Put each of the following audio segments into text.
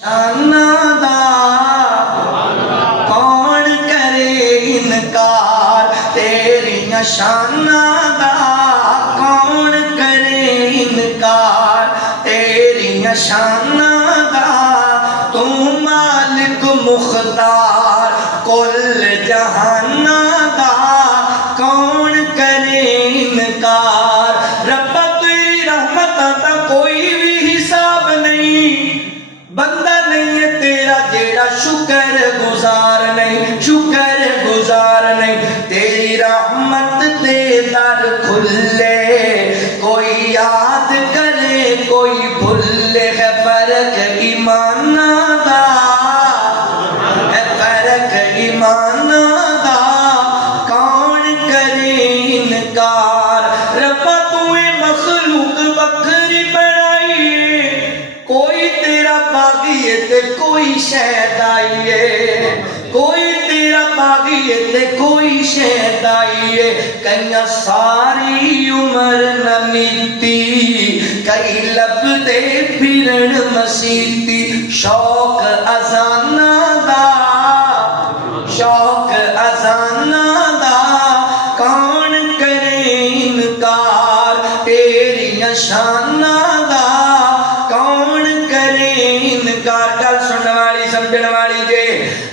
शाना दा कौन करे इनकार, तेरियां शाना दा कौन करे इनकार, तेरियां शाना दा तू मालिक मुख्तार, कुल जहाना दा कौन करे इनकार। रब्बा तेरी रहमत दा कोई भी हिसाब नहीं, बंदा नहीं है तेरा जेड़ा शुक्र गुजार नहीं, शुक्र गुजार नहीं। तेरी रहमत दे दर खुले, कोई याद करे कोई भूले, है फर्क ईमाना दा, है फर्क ईमाना दा कौन करे इनकार। रब्बा तू मखलूक बखरी बनाई, कोई तेरा बागी है ते कोई शहदाई है, कोई तेरा बागी है ते कोई शहदाई है। कईयां सारी उम्र न मीती, कई लभदे फिरन मसीती। शौक अजाना दा, शौक अजाना दा कौन करे इनकार, तेरियां शाना दा कौन करे इनकार। गल सुनने वाली समझने वाली जे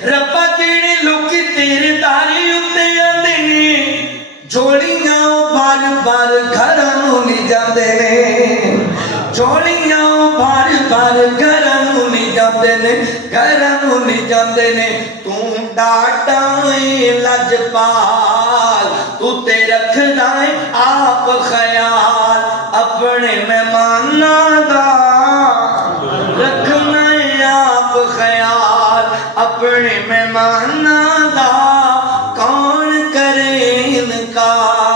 रब्बा जेड़े लोकी तेरे दारी उत्ते आंदे ने, झोलियां बार बार घरां नूं नहीं जांदे ने, झोलियां बार बार घरां नूं नहीं जांदे ने, घरां नूं नहीं जांदे ने। तू डाटा लजपाल, तू ते रखदा है आप ख्याल, अपने मेहमानां दा रखना है आप ख्याल, अपने मेहमान